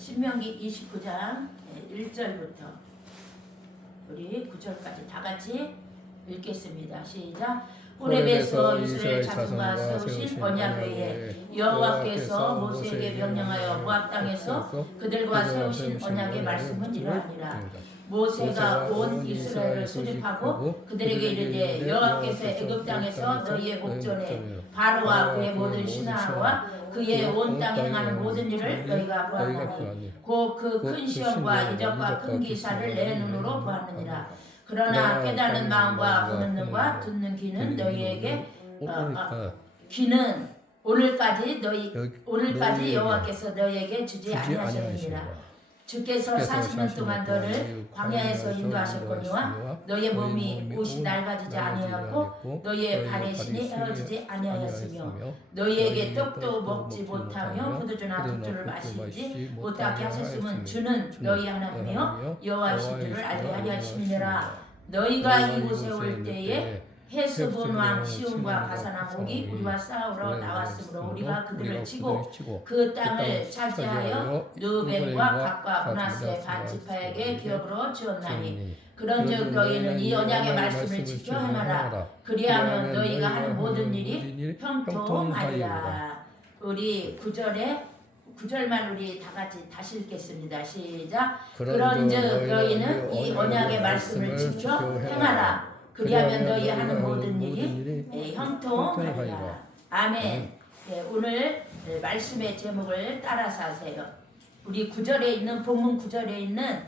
신명기 29장 1절부터 우리 9절까지 다 같이 읽겠습니다. 시작. 호렙에서 이스라엘 자손과 세우신 언약궤에 여호와께서 모세에게 명령하여 모압 땅에서 그들과 세우신 언약의 말씀은 이러하니라. 모세가 온 이스라엘을 수립하고 그들에게 이르되 여호와께서 애굽 땅에서 너희의 목전에 바로와 그의 모든 신하와 그의 온 땅에 행하는 모든 일을 너희가 보았나니 곧 그 큰 시험과 이적과 큰 기사를 내 눈으로 보았느니라. 그러나 깨닫는 마음과 보는 눈과 듣는 귀는 너희에게 귀는 오늘까지 여호와께서 너희에게 주지 아니하셨느니라. 주께서 40년 동안 너를 광야에서 인도하셨거니와 너희의 몸이 옷이 낡아지지 아니하였고 너희의 발의 신이 헤어지지 아니하였으며 너희에게 떡도 먹지 못하며 포도주나 독주를 마시지 못하게 하셨음은 주는 너희 하나님이여 여호와이신 줄을 알게 하려 하심이니라. 너희가 이곳에 올 때에 헤스본 왕 시온과 바산왕 옥이 우리와 싸우러 나왔으므로 우리가 그들을 치고 그 땅을 차지하여 르벤과 갓과 므낫세 반 지파에게 기업으로 주었나니 그런즉 너희는 이 언약의 말씀을 지켜 행하라. 그리하면 너희가 하는 모든 일이 형통하리라. 우리 9절만 우리 다 같이 다시 읽겠습니다. 시작. 그런즉 너희는 이 언약의 말씀을 지켜 행하라. 그리하면 너희 하는 모든 일이 형통하리라. 아멘. 네, 오늘 말씀의 제목을 따라서 하세요. 우리 9절에 있는 본문 9절에 있는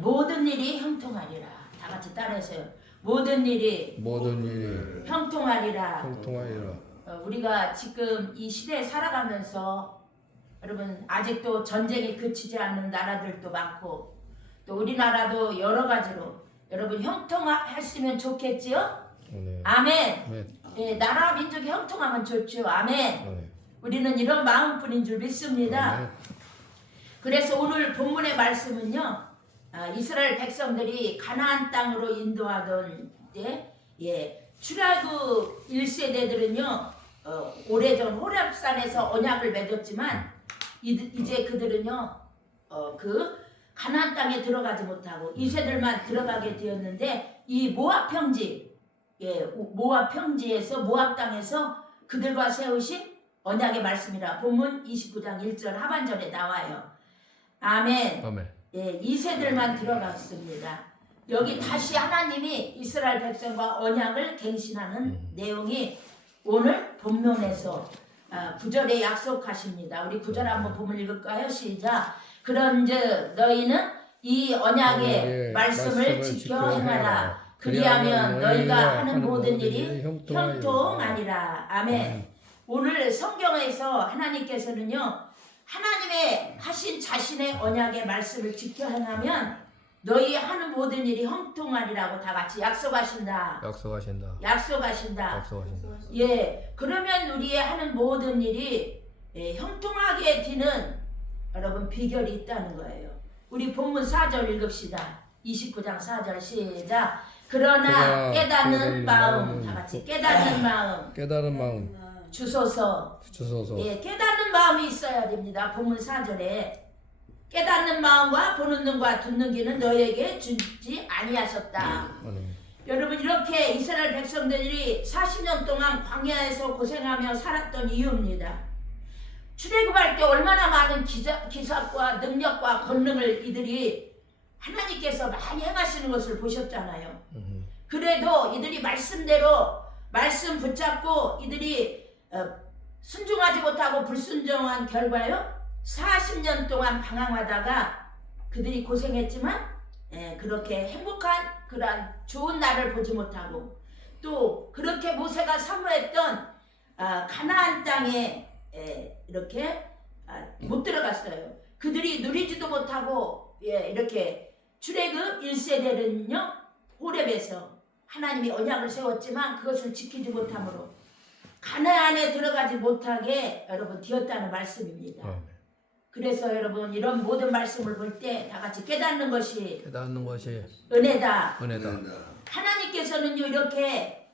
모든 일이 형통하리라. 다 같이 따라하세요. 모든 일이 형통하리라. 우리가 지금 이 시대에 살아가면서 여러분 아직도 전쟁이 그치지 않는 나라들도 많고 또 우리나라도 여러 가지로 여러분 형통했으면 좋겠지요? 네. 아멘. 네. 예, 나라 민족이 형통하면 좋죠. 아멘. 네. 우리는 이런 마음뿐인 줄 믿습니다. 네. 그래서 오늘 본문의 말씀은요. 이스라엘 백성들이 가나안 땅으로 인도하던 때 출애굽 1세대들은요. 오래전 호렙산에서 언약을 맺었지만 이제 그들은요. 가나안 땅에 들어가지 못하고 2세들만 들어가게 되었는데 이 모압 평지, 모압 평지에서 모압 땅에서 그들과 세우신 언약의 말씀이라 본문 29장 1절 하반절에 나와요. 아멘. 아멘. 2세들만 들어갔습니다. 여기 다시 하나님이 이스라엘 백성과 언약을 갱신하는 내용이 오늘 본문에서 9절에 약속하십니다. 우리 9절 한번 본문 읽을까요? 시작. 그런즉 너희는 이 언약의 말씀을 지켜 행하라. 그리하면 너희가 하는 모든 일이 형통하리라. 아멘. 오늘 성경에서 하나님께서는요. 하나님의 하신 자신의 언약의 말씀을 지켜 행하면 너희 하는 모든 일이 형통하리라고 다 같이 약속하신다. 예, 그러면 우리의 하는 모든 일이 형통하게 되는 여러분 비결이 있다는 거예요. 우리 본문 4절 읽읍시다. 29장 4절 시작. 그러나 깨닫는 마음 다 같이 깨닫는 마음 주소서. 예, 깨닫는 마음이 있어야 됩니다. 본문 4절에 깨닫는 마음과 보는 눈과 듣는 귀는 너희에게 주지 아니하셨다. 여러분 이렇게 이스라엘 백성들이 40년 동안 광야에서 고생하며 살았던 이유입니다. 출애굽할 때 얼마나 많은 기사과 능력과 권능을 이들이 하나님께서 많이 행하시는 것을 보셨잖아요. 그래도 이들이 말씀대로 말씀 붙잡고 이들이 순종하지 못하고 불순종한 결과요 40년 동안 방황하다가 그들이 고생했지만 그렇게 행복한 그러한 좋은 날을 보지 못하고 또 그렇게 모세가 사모했던 가나안 땅에 이렇게 못 들어갔어요. 그들이 누리지도 못하고 이렇게 출애굽 1세대는요 호렙에서 하나님이 언약을 세웠지만 그것을 지키지 못함으로 가나안에 들어가지 못하게 여러분 되었다는 말씀입니다. 그래서 여러분 이런 모든 말씀을 볼 때 다 같이 깨닫는 것이 은혜다. 하나님께서는요 이렇게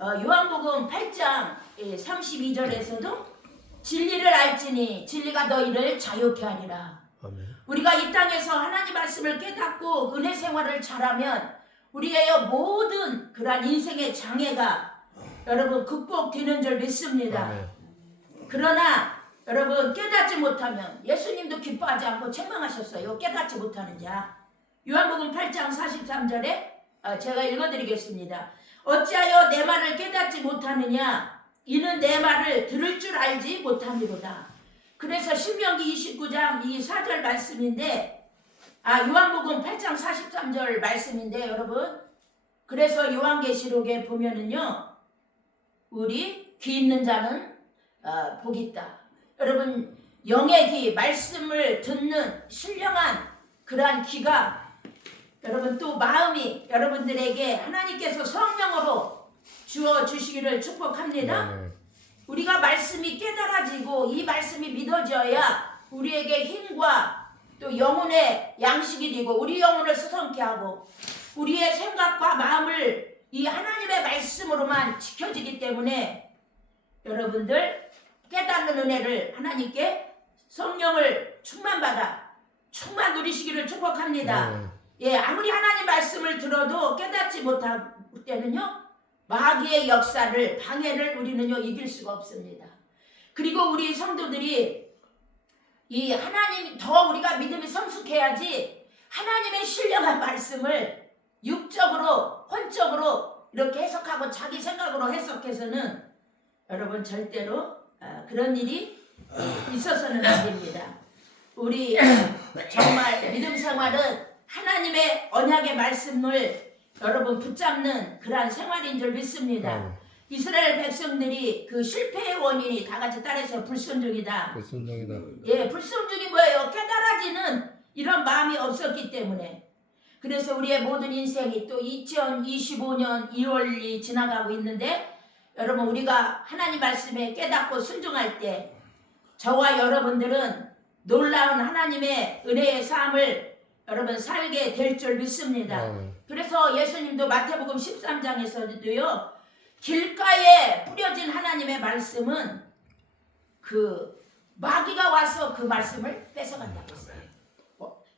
요한복음 8장 32절에서도 진리를 알지니 진리가 너희를 자유케 하리라. 아멘. 우리가 이 땅에서 하나님 말씀을 깨닫고 은혜 생활을 잘하면 우리의 모든 그러한 인생의 장애가 여러분 극복되는 줄 믿습니다. 아멘. 그러나 여러분 깨닫지 못하면 예수님도 기뻐하지 않고 책망하셨어요. 깨닫지 못하는 자. 요한복음 8장 43절에 제가 읽어드리겠습니다. 어찌하여 내 말을 깨닫지 못하느냐? 이는 내 말을 들을 줄 알지 못함이로다. 그래서 신명기 29장 이 4절 말씀인데 요한복음 8장 43절 말씀인데 여러분 그래서 요한계시록에 보면은요 우리 귀 있는 자는 복이 있다. 여러분 영의 귀 말씀을 듣는 신령한 그러한 귀가 여러분 또 마음이 여러분들에게 하나님께서 성령으로 주어 주시기를 축복합니다. 우리가 말씀이 깨달아지고 이 말씀이 믿어져야 우리에게 힘과 또 영혼의 양식이 되고 우리 영혼을 수성케 하고 우리의 생각과 마음을 이 하나님의 말씀으로만 지켜지기 때문에 여러분들 깨닫는 은혜를 하나님께 성령을 충만 누리시기를 축복합니다. 예, 아무리 하나님 말씀을 들어도 깨닫지 못할 때는요 마귀의 역사를 방해를 우리는요 이길 수가 없습니다. 그리고 우리 성도들이 이 하나님 더 우리가 믿음이 성숙해야지 하나님의 신령한 말씀을 육적으로 혼적으로 이렇게 해석하고 자기 생각으로 해석해서는 여러분 절대로 그런 일이 있어서는 안 됩니다. 우리 정말 믿음 생활은 하나님의 언약의 말씀을 여러분 붙잡는 그러한 생활인 줄 믿습니다. 이스라엘 백성들이 그 실패의 원인이 다 같이 따라서 불순종이다. 불순종이다. 예, 불순종이 뭐예요? 깨달아지는 이런 마음이 없었기 때문에. 그래서 우리의 모든 인생이 또 2025년 2월이 지나가고 있는데 여러분 우리가 하나님 말씀에 깨닫고 순종할 때 저와 여러분들은 놀라운 하나님의 은혜의 삶을 여러분 살게 될 줄 믿습니다. 그래서 예수님도 마태복음 13장에서도요 길가에 뿌려진 하나님의 말씀은 그 마귀가 와서 그 말씀을 뺏어간다고 했어요.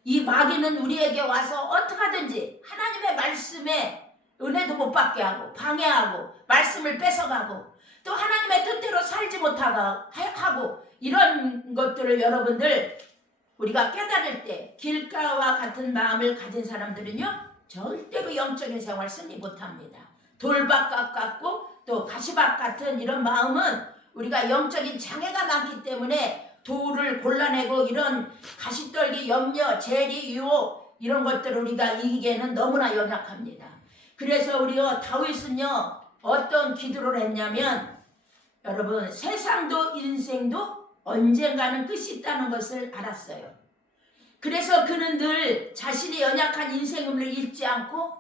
이 마귀는 우리에게 와서 어떻게 하든지 하나님의 말씀에 은혜도 못 받게 하고 방해하고 말씀을 뺏어가고 또 하나님의 뜻대로 살지 못하게 하고 이런 것들을 여러분들 우리가 깨달을 때 길가와 같은 마음을 가진 사람들은요 절대로 영적인 생활 승리 못합니다. 돌밭 같고 또 가시밭 같은 이런 마음은 우리가 영적인 장애가 많기 때문에 돌을 골라내고 이런 가시떨기, 염려, 재리, 유혹 이런 것들을 우리가 이기기에는 너무나 연약합니다. 그래서 우리요 다윗은요 어떤 기도를 했냐면 여러분 세상도 인생도 언젠가는 끝이 있다는 것을 알았어요. 그래서 그는 늘 자신의 연약한 인생을 잃지 않고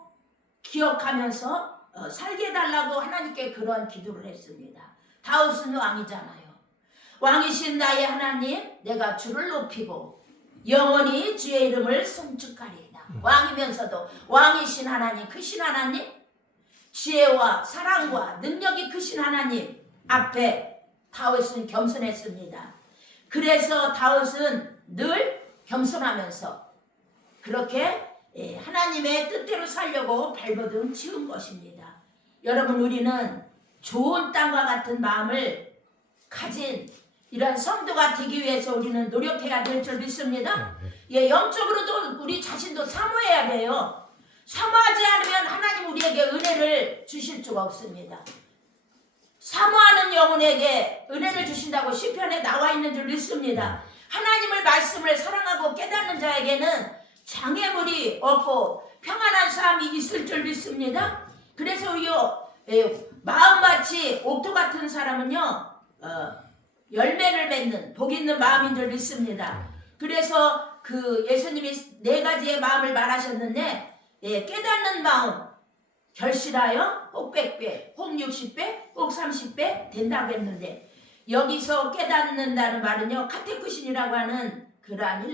기억하면서 살게 해달라고 하나님께 그런 기도를 했습니다. 다윗은 왕이잖아요. 왕이신 나의 하나님 내가 주를 높이고 영원히 주의 이름을 송축하리이다. 왕이면서도 왕이신 하나님 크신 하나님 지혜와 사랑과 능력이 크신 하나님 앞에 다윗은 겸손했습니다. 그래서 다윗은 늘 겸손하면서 그렇게 하나님의 뜻대로 살려고 발버둥 치운 것입니다. 여러분 우리는 좋은 땅과 같은 마음을 가진 이런 성도가 되기 위해서 우리는 노력해야 될 줄 믿습니다. 예, 영적으로도 우리 자신도 사모해야 돼요. 사모하지 않으면 하나님 우리에게 은혜를 주실 수가 없습니다. 사모하는 영혼에게 은혜를 주신다고 시편에 나와 있는 줄 믿습니다. 하나님을 말씀을 사랑하고 깨닫는 자에게는 장애물이 없고 평안한 삶이 있을 줄 믿습니다. 그래서 우리요 마음같이 옥토 같은 사람은요 열매를 맺는 복 있는 마음인 줄 믿습니다. 그래서 그 예수님이 4가지의 마음을 말하셨는데 깨닫는 마음 결실하여 혹 100배, 혹 60배, 혹 30배 된다고 했는데 여기서 깨닫는다는 말은요 카테쿠신이라고 하는 그러한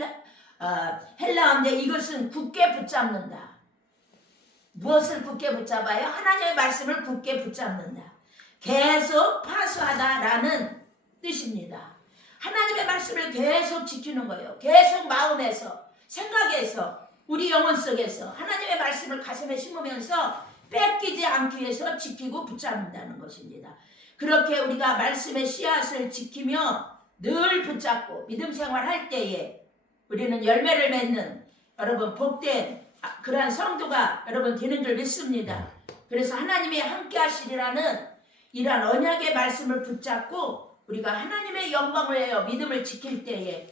헬라어인데 이것은 굳게 붙잡는다. 무엇을 굳게 붙잡아요? 하나님의 말씀을 굳게 붙잡는다. 계속 파수하다라는 뜻입니다. 하나님의 말씀을 계속 지키는 거예요. 계속 마음에서, 생각에서, 우리 영혼 속에서 하나님의 말씀을 가슴에 심으면서 뺏기지 않기 위해서 지키고 붙잡는다는 것입니다. 그렇게 우리가 말씀의 씨앗을 지키며 늘 붙잡고 믿음 생활할 때에 우리는 열매를 맺는, 여러분, 복된 그러한 성도가 여러분 되는 줄 믿습니다. 그래서 하나님이 함께 하시리라는 이러한 언약의 말씀을 붙잡고 우리가 하나님의 영광을 위하여 믿음을 지킬 때에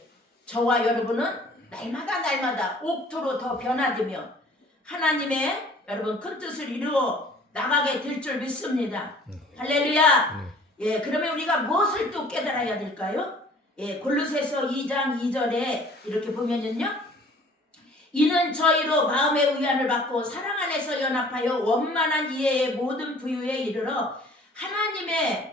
저와 여러분은 날마다 옥토로 더 변화되며 하나님의 여러분 큰 뜻을 이루어 나가게 될 줄 믿습니다. 할렐루야. 예, 그러면 우리가 무엇을 또 깨달아야 될까요? 예, 골로새서 2장 2절에 이렇게 보면은요, 이는 저희로 마음의 위안을 받고 사랑 안에서 연합하여 원만한 이해의 모든 부유에 이르러 하나님의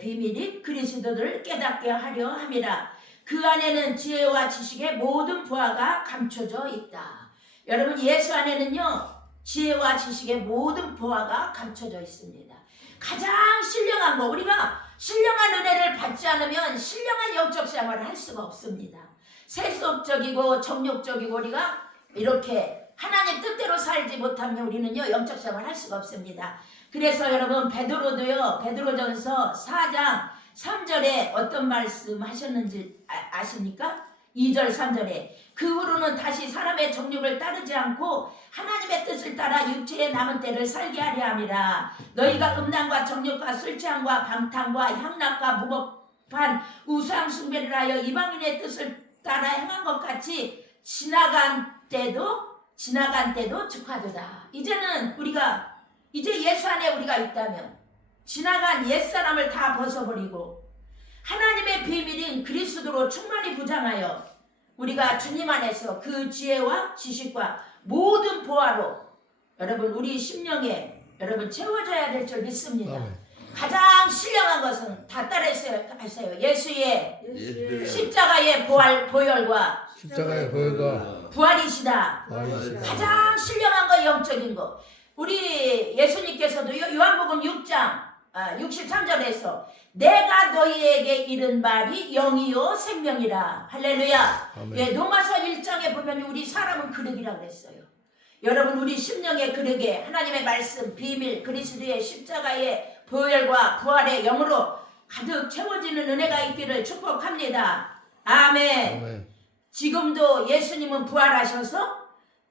비밀이 그리스도를 깨닫게 하려 함이라. 그 안에는 지혜와 지식의 모든 부하가 감춰져 있다. 여러분, 예수 안에는요 지혜와 지식의 모든 부하가 감춰져 있습니다. 가장 신령한 거, 우리가 신령한 은혜를 받지 않으면 신령한 영적 생활을 할 수가 없습니다. 세속적이고 정욕적이고 우리가 이렇게 하나님 뜻대로 살지 못하면 우리는요 영적 생활을 할 수가 없습니다. 그래서 여러분 베드로도요, 베드로전서 4장 3절에 어떤 말씀 하셨는지 아십니까? 2절 3절에 그 후로는 다시 사람의 정욕을 따르지 않고 하나님의 뜻을 따라 육체의 남은 때를 살게 하려 함이라. 너희가 음란과 정욕과 술 취함과 방탕과 향락과 무법한 우상 숭배를 하여 이방인의 뜻을 따라 행한 것 같이 지나간 때도 축하도다. 이제는 우리가 이제 예수 안에 우리가 있다면 지나간 옛사람을 다 벗어버리고 하나님의 비밀인 그리스도로 충만히 부장하여 우리가 주님 안에서 그 지혜와 지식과 모든 보화로 여러분 우리 심령에 여러분 채워져야 될 줄 믿습니다. 가장 신령한 것은 다 따라하세요. 예수의 십자가의 보혈과 부활이시다. 가장 신령한 거, 영적인 거. 우리 예수님께서도 요한복음 6장 63절에서 내가 너희에게 이른 말이 영이요 생명이라. 할렐루야. 예, 로마서 1장에 보면 우리 사람은 그릇이라고 그랬어요. 여러분 우리 심령의 그릇에 하나님의 말씀, 비밀, 그리스도의 십자가의 보혈과 부활의 영으로 가득 채워지는 은혜가 있기를 축복합니다. 아멘. 지금도 예수님은 부활하셔서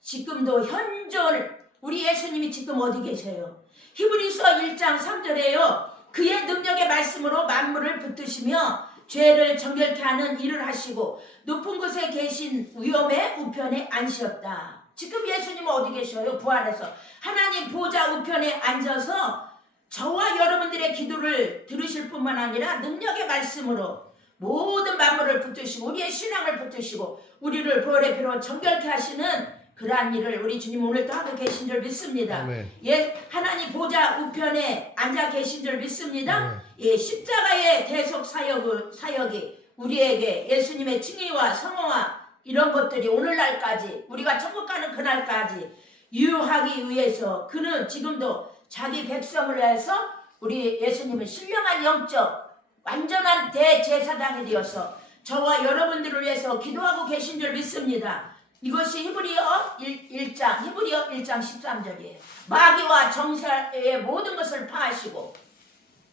지금도 현존을, 우리 예수님이 지금 어디 계세요? 히브리서 1장 3절에요. 그의 능력의 말씀으로 만물을 붙드시며 죄를 정결케 하는 일을 하시고 높은 곳에 계신 위엄의 우편에 앉으셨다. 지금 예수님은 어디 계셔요? 부활해서 하나님 보좌 우편에 앉아서 저와 여러분들의 기도를 들으실 뿐만 아니라 능력의 말씀으로 모든 만물을 붙드시고 우리의 신앙을 붙드시고 우리를 부활의 피로 정결케 하시는 그러한 일을 우리 주님 오늘도 하고 계신 줄 믿습니다. 예, 하나님 보좌 우편에 앉아 계신 줄 믿습니다. 예, 십자가의 대속 사역이 우리에게 예수님의 칭의와 성호와 이런 것들이 오늘날까지 우리가 천국 가는 그날까지 유효하기 위해서 그는 지금도 자기 백성을 위해서 우리 예수님은 신령한 영적 완전한 대제사장이 되어서 저와 여러분들을 위해서 기도하고 계신 줄 믿습니다. 이것이 히브리어 1장 13절이에요. 마귀와 정사의 모든 것을 파하시고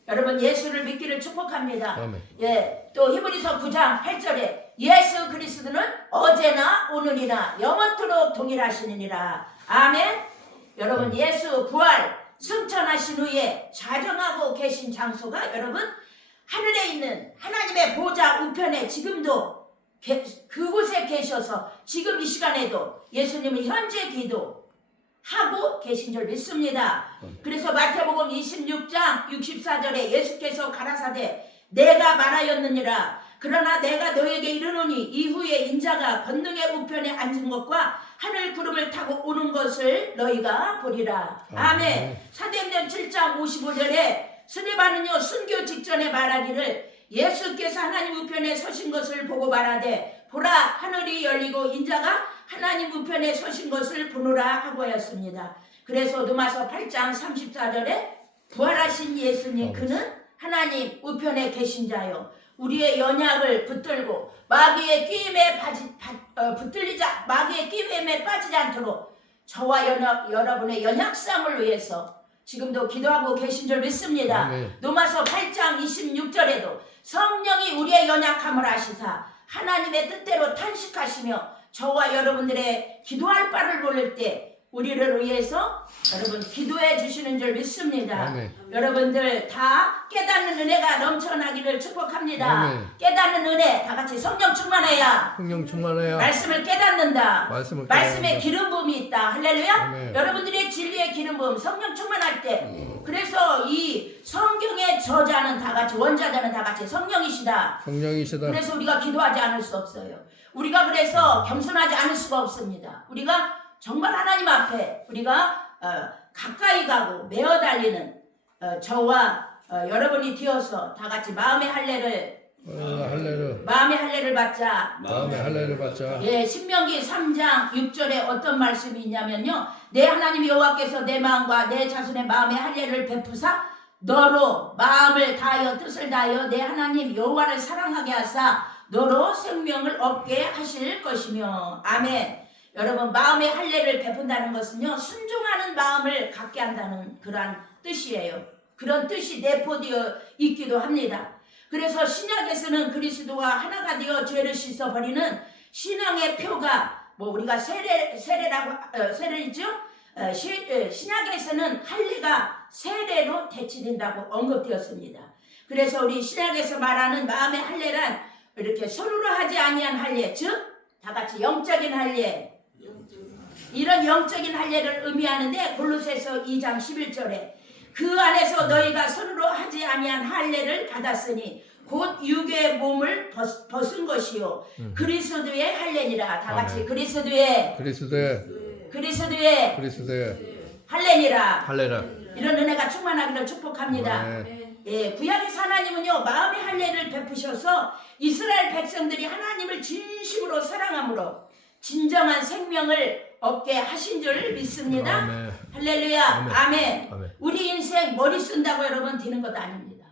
여러분 예수를 믿기를 축복합니다. 예, 또 히브리서 9장 8절에 예수 그리스도는 어제나 오늘이나 영원토록 동일하시느니라. 아멘. 여러분 예수 부활 승천하신 후에 좌정하고 계신 장소가 여러분 하늘에 있는 하나님의 보좌 우편에 지금도 그곳에 계셔서 지금 이 시간에도 예수님은 현재 기도하고 계신 줄 믿습니다. 그래서 마태복음 26장 64절에 예수께서 가라사대 내가 말하였느니라. 그러나 내가 너에게 이르노니 이후에 인자가 권능의 우편에 앉은 것과 하늘 구름을 타고 오는 것을 너희가 보리라. 아멘. 사도행전 7장 55절에 스데반은요 순교 직전에 말하기를 예수께서 하나님 우편에 서신 것을 보고 말하되 보라 하늘이 열리고 인자가 하나님 우편에 서신 것을 보노라 하고 하였습니다. 그래서 로마서 8장 34절에 부활하신 예수님 그는 하나님 우편에 계신 자요 우리의 연약을 붙들고 마귀의 끼임에 붙들리자 마귀의 끼임에 빠지지 않도록 저와 여러분의 연약sam을 위해서 지금도 기도하고 계신 줄 믿습니다. 아멘. 로마서 8장 26절에도 성령이 우리의 연약함을 아시사 하나님의 뜻대로 탄식하시며 저와 여러분들의 기도할 바를 모를 때 우리를 위해서 여러분 기도해 주시는 줄 믿습니다. 아멘. 여러분들 다 깨닫는 은혜가 넘쳐나기를 축복합니다. 아멘. 깨닫는 은혜 다 같이 성령 충만해야 성령 충만해야 말씀을 깨닫는다. 말씀을 말씀에 깨닫는다. 기름 부음이 있다. 할렐루야. 아멘. 여러분들의 진리의 기름 부음 성령 충만할 때 그래서 이 성경의 저자는 다 같이 원자자는 다 같이 성령이시다. 성령이시다. 그래서 우리가 기도하지 않을 수 없어요. 우리가 그래서 겸손하지 않을 수가 없습니다. 우리가 정말 하나님 앞에 우리가 가까이 가고 메어 달리는 저와 여러분이 되어서 다 같이 마음의 할례를 받자. 마음의 할례를 받자. 예, 신명기 3장 6절에 어떤 말씀이 있냐면요. 내 하나님 여호와께서 내 마음과 내 자손의 마음의 할례를 베푸사 너로 마음을 다하여 뜻을 다하여 내 하나님 여호와를 사랑하게 하사 너로 생명을 얻게 하실 것이며. 아멘. 여러분 마음의 할례를 베푼다는 것은요 순종하는 마음을 갖게 한다는 그러한 뜻이에요. 그런 뜻이 내포되어 있기도 합니다. 그래서 신약에서는 그리스도와 하나가 되어 죄를 씻어버리는 신앙의 표가 뭐 우리가 세례이죠. 신약에서는 할례가 세례로 대치된다고 언급되었습니다. 그래서 우리 신약에서 말하는 마음의 할례란 이렇게 손으로 하지 아니한 할례, 즉 다 같이 영적인 할례, 이런 영적인 할례를 의미하는데 골로새서 2장 11절에 그 안에서 너희가 손으로 하지 아니한 할례를 받았으니 곧 육의 몸을 벗은 것이요 그리스도의 할례니라. 다 같이 그리스도의 할례니라. 할례라. 이런 은혜가 충만하기를 축복합니다. 예, 구약의 하나님은요 마음의 할례를 베푸셔서 이스라엘 백성들이 하나님을 진심으로 사랑함으로 진정한 생명을 얻게 하신 줄 믿습니다. 아멘. 할렐루야. 아멘. 아멘. 우리 인생 머리 쓴다고 여러분 되는 것 아닙니다.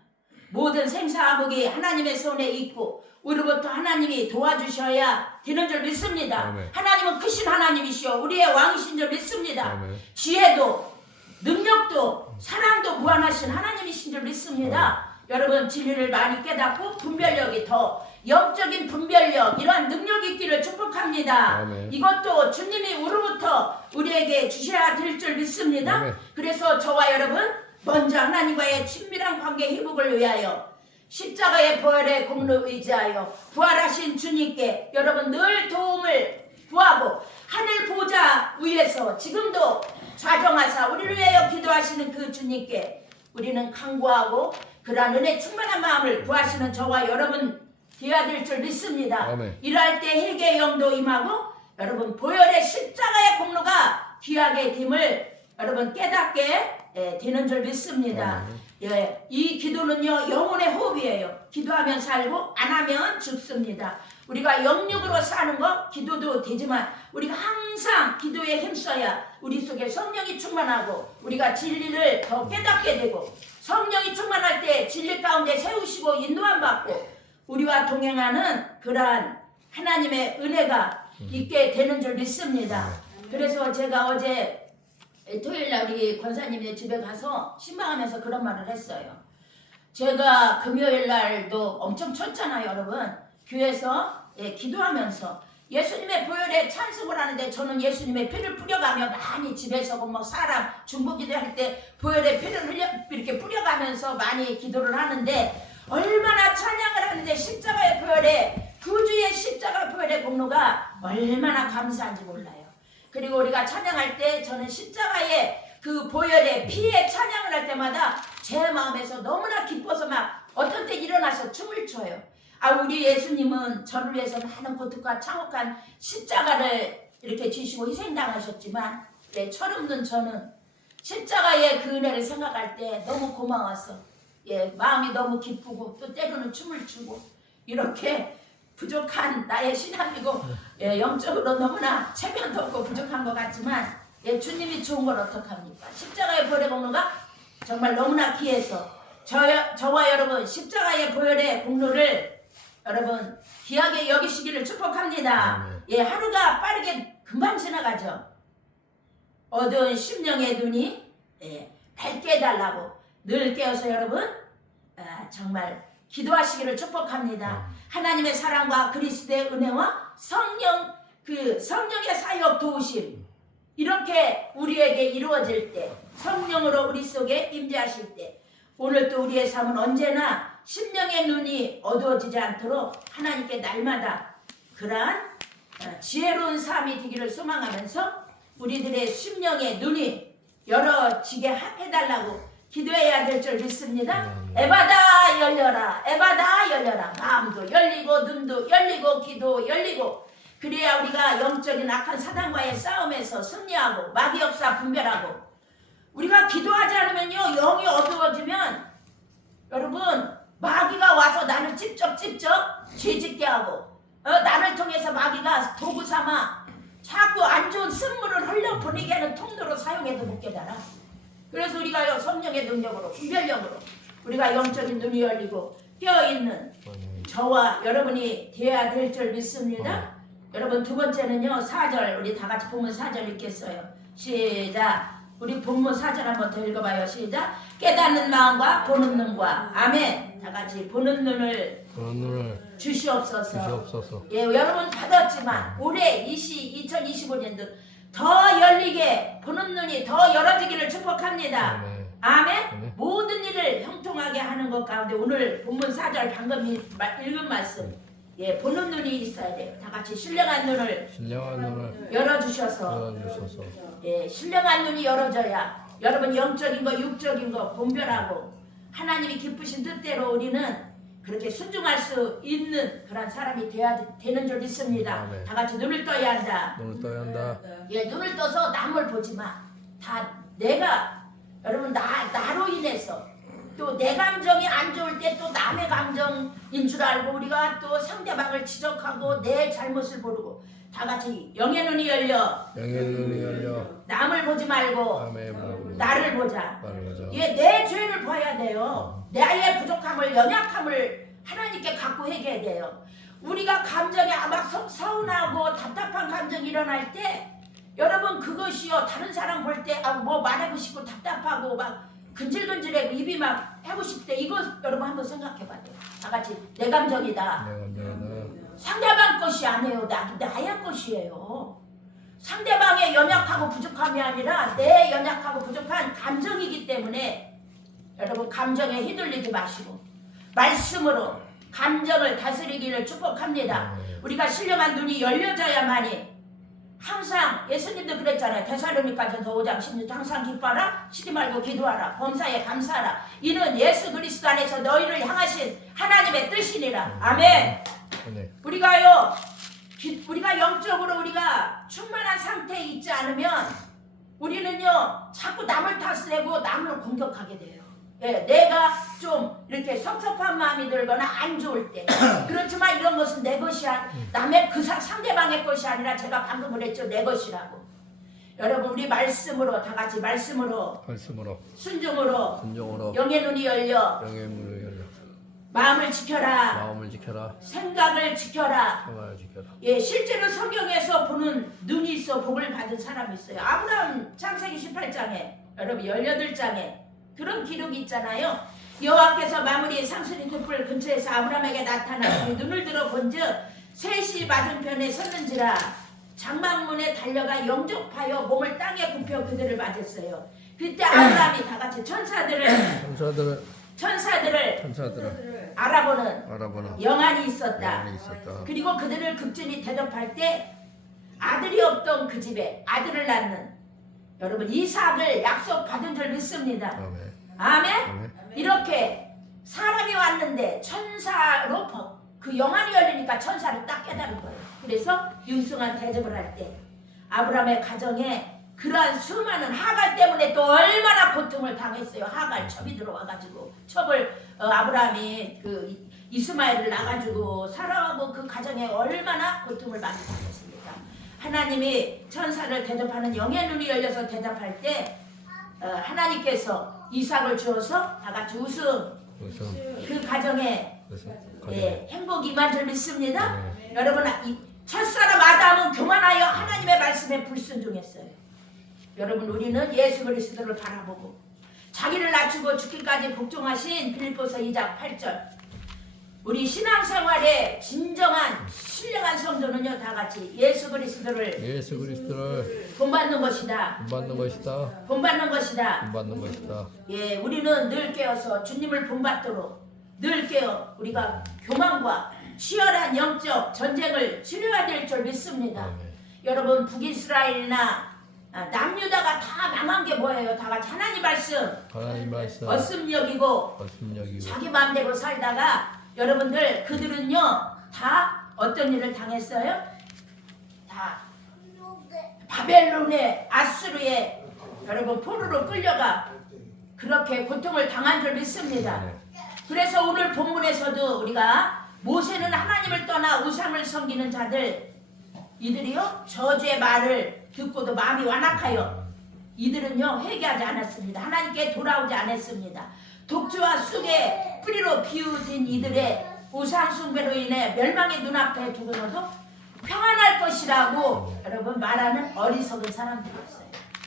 모든 생사화복이 하나님의 손에 있고 우리부터 하나님이 도와주셔야 되는 줄 믿습니다. 아멘. 하나님은 크신 하나님이시오 우리의 왕이신 줄 믿습니다. 아멘. 지혜도 능력도 사랑도 무한하신 하나님이신 줄 믿습니다. 여러분 진리를 많이 깨닫고 분별력이 더 영적인 분별력 이러한 능력이 있기를 축복합니다. 아멘. 이것도 주님이 우리부터 우리에게 주셔야 될 줄 믿습니다. 아멘. 그래서 저와 여러분 먼저 하나님과의 친밀한 관계 회복을 위하여 십자가의 부활의 공로 의지하여 부활하신 주님께 여러분 늘 도움을 구하고 하늘 보좌 위에서 지금도 좌정하사 우리를 위하여 기도하시는 그 주님께 우리는 간구하고 그러한 은혜 충만한 마음을 구하시는 저와 여러분 되어야 될 줄 믿습니다. 아멘. 일할 때 회개의 영도 임하고 여러분 보혈의 십자가의 공로가 귀하게 됨을 여러분 깨닫게 되는 줄 믿습니다. 예, 이 기도는요 영혼의 호흡이에요. 기도하면 살고 안 하면 죽습니다. 우리가 영육으로 사는 거 기도도 되지만 우리가 항상 기도에 힘써야 우리 속에 성령이 충만하고 우리가 진리를 더 깨닫게 되고 성령이 충만할 때 진리 가운데 세우시고 인도함 받고 우리와 동행하는 그러한 하나님의 은혜가 있게 되는 줄 믿습니다. 그래서 제가 어제 토요일날 우리 권사님의 집에 가서 신방하면서 그런 말을 했어요. 제가 금요일날도 엄청 쳤잖아요 여러분. 교회에서 기도하면서 예수님의 보혈에 찬송을 하는데 저는 예수님의 피를 뿌려가며 많이 집에서 뭐 사람 중보기도 할 때 보혈의 피를 이렇게 뿌려가면서 많이 기도를 하는데 얼마나 찬양을 하는데 십자가의 보혈에 구주의 십자가 보혈의 공로가 얼마나 감사한지 몰라요. 그리고 우리가 찬양할 때 저는 십자가의 그 보혈의 피의 찬양을 할 때마다 제 마음에서 너무나 기뻐서 막 어떤 때 일어나서 춤을 춰요. 우리 예수님은 저를 위해서 많은 고통과 참혹한 십자가를 이렇게 지시고 희생당하셨지만 철없는 저는 십자가의 그 은혜를 생각할 때 너무 고마워서 마음이 너무 기쁘고 또 때로는 춤을 추고 이렇게 부족한 나의 신앙이고 영적으로 너무나 체면도 없고 부족한 것 같지만 주님이 좋은 걸 어떡합니까? 십자가의 보혈의 공로가 정말 너무나 귀해서 저와 여러분 십자가의 보혈의 공로를 여러분 귀하게 여기시기를 축복합니다. 예, 하루가 빠르게 금방 지나가죠. 어두운 심령의 눈이 밝게 해달라고 늘 깨어서 여러분 정말 기도하시기를 축복합니다. 하나님의 사랑과 그리스도의 은혜와 성령의 사역 도우심 이렇게 우리에게 이루어질 때 성령으로 우리 속에 임재하실 때 오늘 또 우리의 삶은 언제나 심령의 눈이 어두워지지 않도록 하나님께 날마다 그러한 지혜로운 삶이 되기를 소망하면서 우리들의 심령의 눈이 열어지게 해달라고 기도해야 될 줄 믿습니다. 에바다 열려라, 에바다 열려라. 마음도 열리고 눈도 열리고 귀도 열리고 그래야 우리가 영적인 악한 사단과의 싸움에서 승리하고 마귀 역사 분별하고 우리가 기도하지 않으면요 영이 어두워지면 여러분 마귀가 와서 나를 직접 죄짓게 하고 나를 통해서 마귀가 도구 삼아 자꾸 안 좋은 쓴물을 흘려보내게 하는 통로로 사용해도 못 깨달아. 그래서 우리가 성령의 능력으로 분별력으로 우리가 영적인 눈이 열리고 깨어있는 저와 여러분이 되어야 될 줄 믿습니다. 여러분 두 번째는요 4절 우리 다 같이 본문 4절 읽겠어요. 시작. 우리 본문 4절 한번 더 읽어봐요. 시작. 깨닫는 마음과 보는 눈과 아멘. 다 같이 보는 눈을 주시옵소서. 예, 여러분 받았지만 올해 2025년도 더 열리게 보는 눈이 더 열어지기를 축복합니다. 아멘. 모든 일을 형통하게 하는 것 가운데 오늘 본문 4절 방금 읽은 말씀 예, 보는 눈이 있어야 돼요. 다 같이 신령한 눈을 열어주셔서 예, 신령한 눈이 열어져야 여러분 영적인 거 육적인 거 분별하고 하나님이 기쁘신 뜻대로 우리는 그렇게 순종할 수 있는 그런 사람이 되는 줄 믿습니다. 다 같이 눈을 떠야 한다. 예, 눈을 떠서 남을 보지 마. 다 내가 여러분 나로 인해서 또 내 감정이 안 좋을 때 또 남의 감정인 줄 알고 우리가 또 상대방을 지적하고 내 잘못을 모르고 다 같이 영의 눈이 열려 남을 보지 말고 나를 보자. 예, 내 죄를 봐야 돼요. 나의 부족함을 연약함을 하나님께 갖고 회개해야 돼요. 우리가 감정에 막 서운하고 답답한 감정이 일어날 때 여러분 그것이요 다른 사람 볼 때 뭐 말하고 싶고 답답하고 막 근질근질하고 입이 막 하고 싶대. 이거 여러분 한번 생각해봐요. 다 같이 내 감정이다. 상대방 것이 아니에요. 나의 것이에요. 상대방의 연약하고 부족함이 아니라 내 연약하고 부족한 감정이기 때문에 여러분 감정에 휘둘리지 마시고 말씀으로 감정을 다스리기를 축복합니다. 우리가 신령한 눈이 열려져야만이 항상 예수님도 그랬잖아요. 데살로니가전서 5장 16절 항상 기뻐하라 쉬지 말고 기도하라 범사에 감사하라 이는 예수 그리스도 안에서 너희를 향하신 하나님의 뜻이니라. 아멘. 우리가 영적으로 우리가 충만한 상태에 있지 않으면 우리는요 자꾸 남을 탓하고 남을 공격하게 돼요. 예, 내가 좀 이렇게 섭섭한 마음이 들거나 안 좋을 때 그렇지만 이런 것은 내 것이 남의 상대방의 것이 아니라 제가 방금 그랬죠. 내 것이라고. 여러분 우리 말씀으로 다 같이 말씀으로 순종으로 영의 눈이 열려 마음을 지켜라. 생각을 지켜라. 예, 실제로 성경에서 보는 눈이 있어 복을 받은 사람이 있어요. 아브라함 창세기 18장에 여러분 18장에 그런 기록이 있잖아요. 여호와께서 마무리 상수리 돛불 근처에서 아브라함에게 나타나시니 눈을 들어 본즉 셋이 맞은편에 섰는지라 장막문에 달려가 영접하여 몸을 땅에 굽혀 그들을 맞았어요. 그때 아브라함이 다 같이 천사들을 알아보는 영안이 있었다. 그리고 그들을 극진히 대접할 때 아들이 없던 그 집에 아들을 낳는 여러분 이삭을 약속받은 줄 믿습니다. 아멘. 이렇게 사람이 왔는데 천사로 그 영안이 열리니까 천사를 딱 깨달은 거예요. 그래서 융숭한 대접을 할 때 아브라함의 가정에 그러한 수많은 하갈 때문에 또 얼마나 고통을 당했어요. 하갈 첩이 들어와가지고 아브라함이 그 이스마엘을 낳아가지고 사랑하고 그 가정에 얼마나 고통을 많이 당했습니까. 하나님이 천사를 대접하는 영의 눈이 열려서 대답할 때 하나님께서 이삭을 주어서 다 같이 웃음 그 가정에 그래서 예, 행복이 임한 줄 믿습니다. 네. 여러분 이 첫사람 아담은 교만하여 하나님의 말씀에 불순종했어요. 여러분 우리는 예수 그리스도를 바라보고 자기를 낮추고 죽기까지 복종하신 빌립보서 2장 8절. 우리 신앙생활의 진정한 신령한 성도는요 다 같이 예수 그리스도를 본받는 것이다. 본받는 것이다. 본받는 것이다. 본받는 것이다. 예, 우리는 늘 깨어서 주님을 본받도록 늘 깨어 우리가 교만과 치열한 영적 전쟁을 치료해야 될 줄 믿습니다. 아멘. 여러분 북이스라엘이나 남유다가 다 망한 게 뭐예요? 다 같이 하나님 말씀 하나님 말씀 어슴여기고 말씀력이고 자기 마음대로 살다가 여러분들 그들은요 다 어떤 일을 당했어요? 다 바벨론의 아수르의 여러분 포로로 끌려가 그렇게 고통을 당한 줄 믿습니다. 네. 그래서 오늘 본문에서도 우리가 모세는 하나님을 떠나 우상을 섬기는 자들 이들이요 저주의 말을 듣고도 마음이 완악하여 이들은요 회개하지 않았습니다. 하나님께 돌아오지 않았습니다. 독주와 쑥의 뿌리로 비우진 이들의 우상 숭배로 인해 멸망의 눈앞에 두고서도 평안할 것이라고 여러분 말하는 어리석은 사람들이었어요.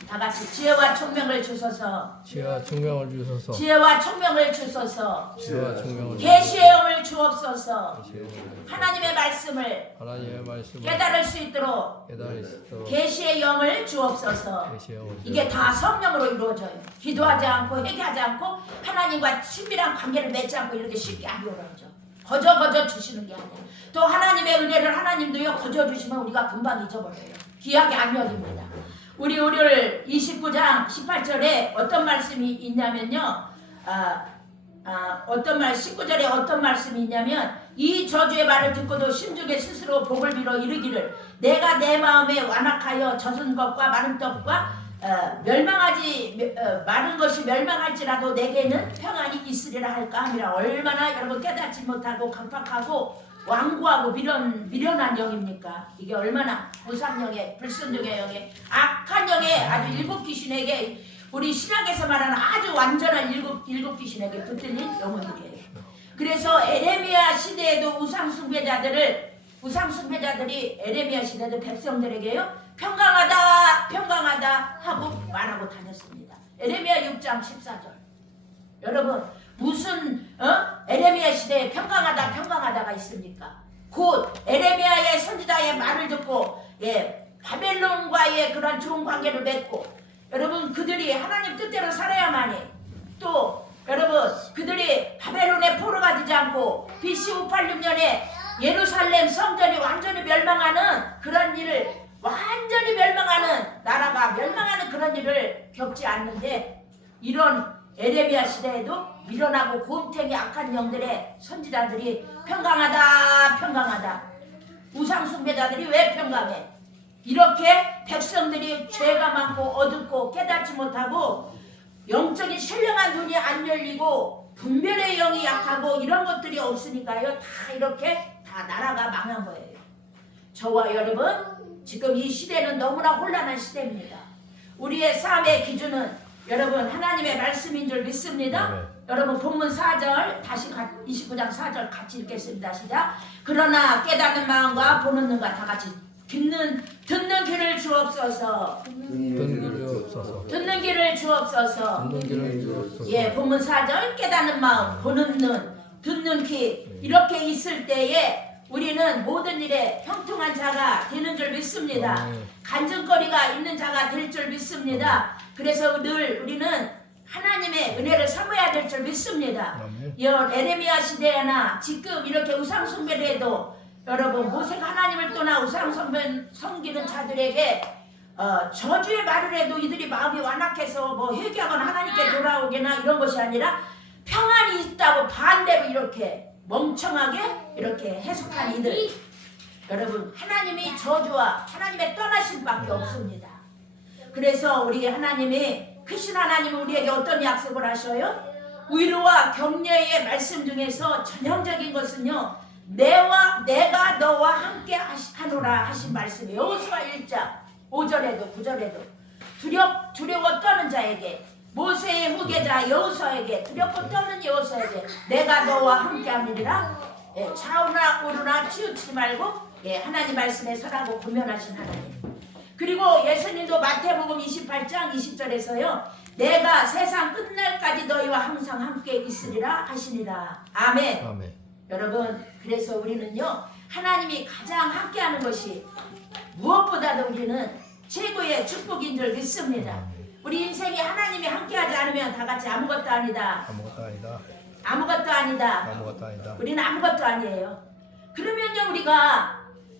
다 같이 지혜와 총명을 주소서. 지혜와 총명을 주소서. 지혜와 총명을 주소서. 지혜와 총명을 계시의 영을 주옵소서. 주소서. 하나님의 말씀을 하나님의 말씀을 깨달을 수 있도록 깨달을 수 있도록 계시의 영을 주옵소서. 계시의 영을 이게 다 성령으로 이루어져요. 기도하지 않고 회개하지 않고 하나님과 친밀한 관계를 맺지 않고 이렇게 쉽게 안 이루어져. 거저 주시는 게 아니에요. 또 하나님의 은혜를 하나님도요 거저 주시면 우리가 금방 잊어버려요. 귀하게 안 여깁니다. 우리 월요일 29장 18절에 어떤 말씀이 있냐면요. 어떤 말 19절에 어떤 말씀이 있냐면 이 저주의 말을 듣고도 심중에 스스로 복을 빌어 이르기를 내가 내 마음에 완악하여 젖은 것과 마른 떡과 마른 것이 멸망할지라도 내게는 평안이 있으리라 할까 하니라. 얼마나 여러분 깨닫지 못하고 강팍하고 완고하고 미련한 영입니까? 이게 얼마나 무상영의 불순종의 영의 악한 영의 아주 일곱 귀신에게 우리 신약에서 말하는 아주 완전한 일곱 귀신에게 붙들린 영혼들이에요. 그래서 에레미야 시대에도 우상 숭배자들이 에레미야 시대도 백성들에게요 평강하다 하고 말하고 다녔습니다. 에레미야 6장 14절. 여러분 무슨 에레미야 시대에 평강하다가 있습니까? 곧 에레미야의 선지자의 말을 듣고 바벨론과의 그런 좋은 관계를 맺고 여러분 그들이 하나님 뜻대로 살아야만이 또 여러분 그들이 바벨론의 포로가 되지 않고 BC 586년에 예루살렘 성전이 완전히 멸망하는 그런 일을 완전히 멸망하는 나라가 멸망하는 그런 일을 겪지 않는데 이런 에레미야 시대에도 미련하고 곰탱이 악한 영들의 선지자들이 평강하다 우상 숭배자들이 왜 평강해? 이렇게 백성들이 죄가 많고 어둡고 깨닫지 못하고 영적인 신령한 눈이 안 열리고 분별의 영이 약하고 이런 것들이 없으니까요 다 이렇게 다 나라가 망한 거예요. 저와 여러분 지금 이 시대는 너무나 혼란한 시대입니다. 우리의 삶의 기준은 여러분 하나님의 말씀인 줄 믿습니다. 네. 여러분 본문 4절 다시 29장 4절 같이 읽겠습니다. 시작. 그러나 깨닫는 마음과 보는 눈과 다 같이 듣는 귀를 주옵소서. 듣는 길을 주옵소서. 듣는 귀를 주옵소서. 듣는 길을 주옵소서. 예, 본문 4절 깨닫는 마음, 보는 눈, 듣는 귀 이렇게 있을 때에 우리는 모든 일에 형통한 자가 되는 줄 믿습니다. 간증거리가 있는 자가 될 줄 믿습니다. 그래서 늘 우리는 하나님의 은혜를 삼아야 될 줄 믿습니다. 에레미야 시대나 지금 이렇게 우상 숭배를 해도 여러분 모세가 하나님을 떠나 우상 섬기는 자들에게 저주의 말을 해도 이들이 마음이 완악해서 뭐 회개하거나 하나님께 돌아오거나 이런 것이 아니라 평안이 있다고 반대로 이렇게 멍청하게 이렇게 해석한 이들 여러분 하나님이 저주와 하나님의 떠나신 밖에 없습니다. 그래서 우리 하나님이 크신 하나님은 우리에게 어떤 약속을 하셔요? 위로와 격려의 말씀 중에서 전형적인 것은요 내가 너와 함께 하노라 하신 말씀이에요. 여호수아 1장 5절에도 9절에도 두려워 떠는 자에게 모세의 후계자 여호수아에게 두렵고 떠는 여호수아에게 내가 너와 함께 함이라 좌우나 우르나 치우치지 말고 하나님 말씀에 서라고 권면하신 하나님. 그리고 예수님도 마태복음 28장 20절에서요. 내가 세상 끝날까지 너희와 항상 함께 있으리라 하시니라. 아멘. 아멘. 여러분, 그래서 우리는요. 하나님이 가장 함께하는 것이 무엇보다도 우리는 최고의 축복인 줄 믿습니다. 우리 인생이 하나님이 함께하지 않으면 다 같이 아무것도 아니다. 아무것도 아니다. 아무것도 아니다. 아무것도 아니다. 우리는 아무것도 아니에요. 그러면요 우리가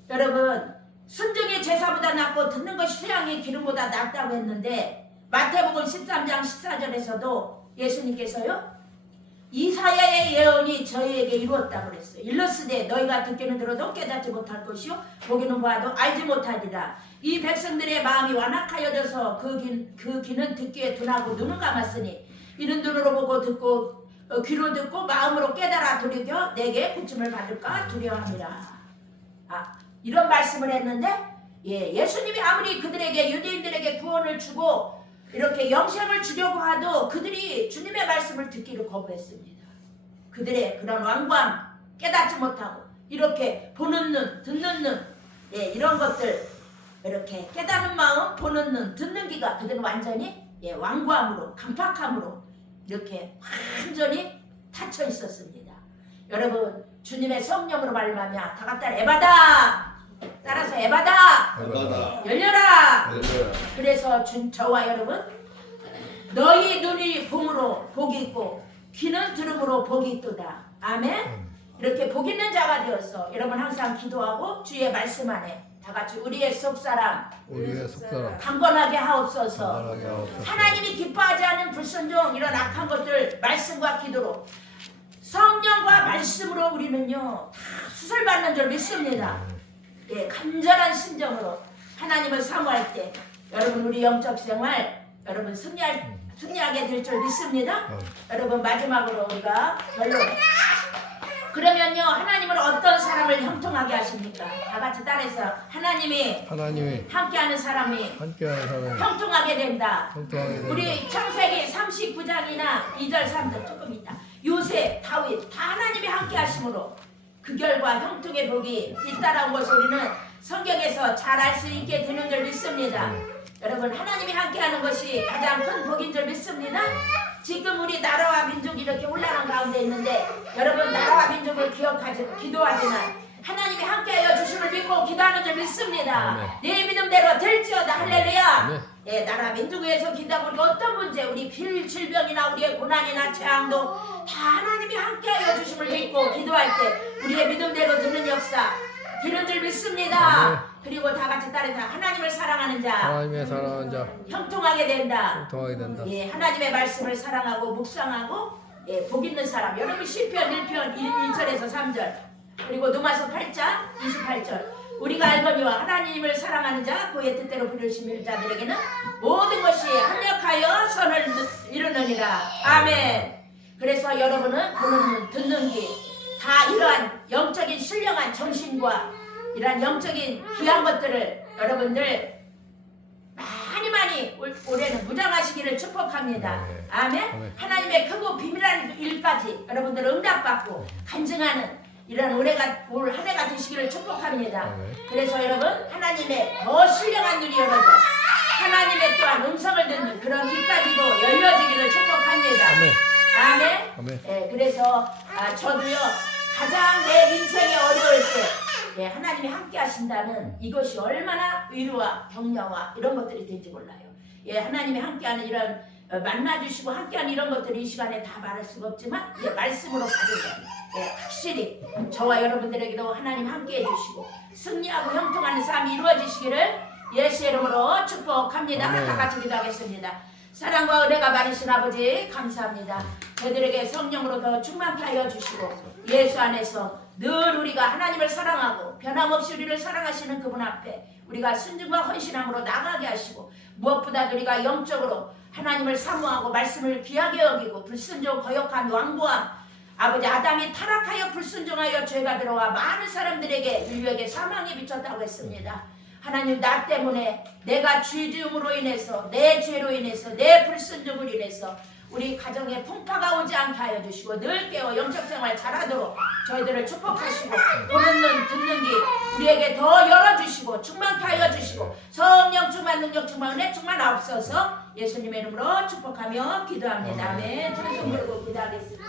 여러분 순종이 제사보다 낫고 듣는 것이 수양이 기름보다 낫다고 했는데 마태복음 13장 14절에서도 예수님께서요 이사야의 예언이 저희에게 이루었다고 그랬어요. 일러스되 너희가 듣기는 들어도 깨닫지 못할 것이요 보기는 봐도 알지 못하리라. 이 백성들의 마음이 완악하여져서 그 귀는 듣기에 둔하고 눈은 감았으니 이는 눈으로 보고 듣고 귀로 듣고 마음으로 깨달아 두려겨 내게 고침을 받을까 두려워함이라. 이런 말씀을 했는데 예수님이 아무리 그들에게 유대인들에게 구원을 주고 이렇게 영생을 주려고 하도 그들이 주님의 말씀을 듣기를 거부했습니다. 그들의 그런 완고함 깨닫지 못하고 이렇게 보는 눈 듣는 눈 이런 것들 이렇게 깨닫는 마음 보는 눈 듣는 귀가 그들은 완전히 완고함으로 강팍함으로 이렇게 완전히 닫혀 있었습니다. 여러분 주님의 성령으로 말미암아 다 같이 에바다 따라서 에바다 열려라. 그래서 저와 여러분 너희 눈이 봄으로 복이 있고 귀는 들음으로 복이 있도다. 아멘. 이렇게 복 있는 자가 되어서 여러분 항상 기도하고 주의 말씀 안에 다 같이 우리의 속사람 강건하게 하옵소서. 하나님이 기뻐하지 않는 불순종 이런 악한 것들 말씀과 기도로 성령과 말씀으로 우리는요 다 수술받는 줄 믿습니다. 간절한 심정으로 하나님을 사모할 때 여러분 우리 영적 생활 여러분 승리하게 될 줄 믿습니다. 여러분 마지막으로 우리가 결론. 그러면요 하나님은 어떤 사람을 형통하게 하십니까? 다 같이 따라해서 하나님이 함께하는 사람이 형통하게 된다. 우리 창세기 39장이나 2절 3절 조금 있다. 요셉, 다윗 다 하나님이 함께 하심으로 그 결과 형통의 복이 잇따라온 것을 우리는 성경에서 잘 알 수 있게 되는 줄 믿습니다. 여러분 하나님이 함께하는 것이 가장 큰 복인 줄 믿습니다. 지금 우리 나라와 민족이 이렇게 혼란한 가운데 있는데 여러분 나라와 민족을 기도하지만 하나님이 함께하여 주심을 믿고 기도하는 줄 믿습니다. 내 믿음대로 될지어다. 할렐루야. 나라 민족 위해서 기도하고 우리 어떤 문제 우리 질병이나 우리의 고난이나 재앙도 다 하나님이 함께하여 주심을 믿고 기도할 때 우리의 믿음대로 되는 역사 되는 줄 믿습니다. 그리고 다 같이 따라서 하나님을 사랑하는 자 형통하게 된다. 하나님의 말씀을 사랑하고 묵상하고 복 있는 사람. 여러분 시편 1편 1절에서 3절 그리고 누가서 8장 28절 우리가 알거니와 하나님을 사랑하는 자 그의 뜻대로 부르신 자들에게는 모든 것이 합력하여 선을 이루느니라. 아멘. 그래서 여러분은 보는 눈 듣는 귀 다 이러한 영적인 신령한 정신과 이러한 영적인 귀한 것들을 여러분들 많이 올해는 무장하시기를 축복합니다. 아멘. 하나님의 크고 비밀한 일까지 여러분들 응답받고 간증하는 이런 올 한 해가 되시기를 축복합니다. 그래서 여러분 하나님의 더 신령한 눈이 열어져 하나님의 또한 음성을 듣는 그런 귀까지도 열려지기를 축복합니다. 아멘. 그래서 저도요 가장 내 인생이 어려울 때 하나님이 함께 하신다는 이것이 얼마나 위로와 격려와 이런 것들이 된지 몰라요. 하나님이 함께하는 이런 만나주시고 함께하는 이런 것들이 이 시간에 다 말할 수가 없지만 말씀으로 가져요. 확실히 저와 여러분들에게도 하나님 함께해 주시고 승리하고 형통하는 삶이 이루어지시기를 예수의 이름으로 축복합니다. 다 같이 기도하겠습니다. 사랑과 은혜가 많으신 아버지 감사합니다. 저희들에게 성령으로 더 충만케 하여 주시고 예수 안에서 늘 우리가 하나님을 사랑하고 변함없이 우리를 사랑하시는 그분 앞에 우리가 순종과 헌신함으로 나가게 하시고 무엇보다도 우리가 영적으로 하나님을 사모하고 말씀을 귀하게 여기고 불순종 거역한 완고함 아버지 아담이 타락하여 불순종하여 죄가 들어와 많은 사람들에게 인류에게 사망이 미쳤다고 했습니다. 하나님 나 때문에 내가 죄지음으로 인해서 내 죄로 인해서 내 불순종으로 인해서 우리 가정에 풍파가 오지 않게 하여 주시고 늘 깨어 영적생활 잘하도록 저희들을 축복하시고 보는 눈 듣는 귀 우리에게 더 열어주시고 충만케 하여 주시고 성령 충만 능력 충만 은혜 충만 없어서 예수님의 이름으로 축복하며 기도합니다. 아멘. 찬송 부르고 기도하겠습니다.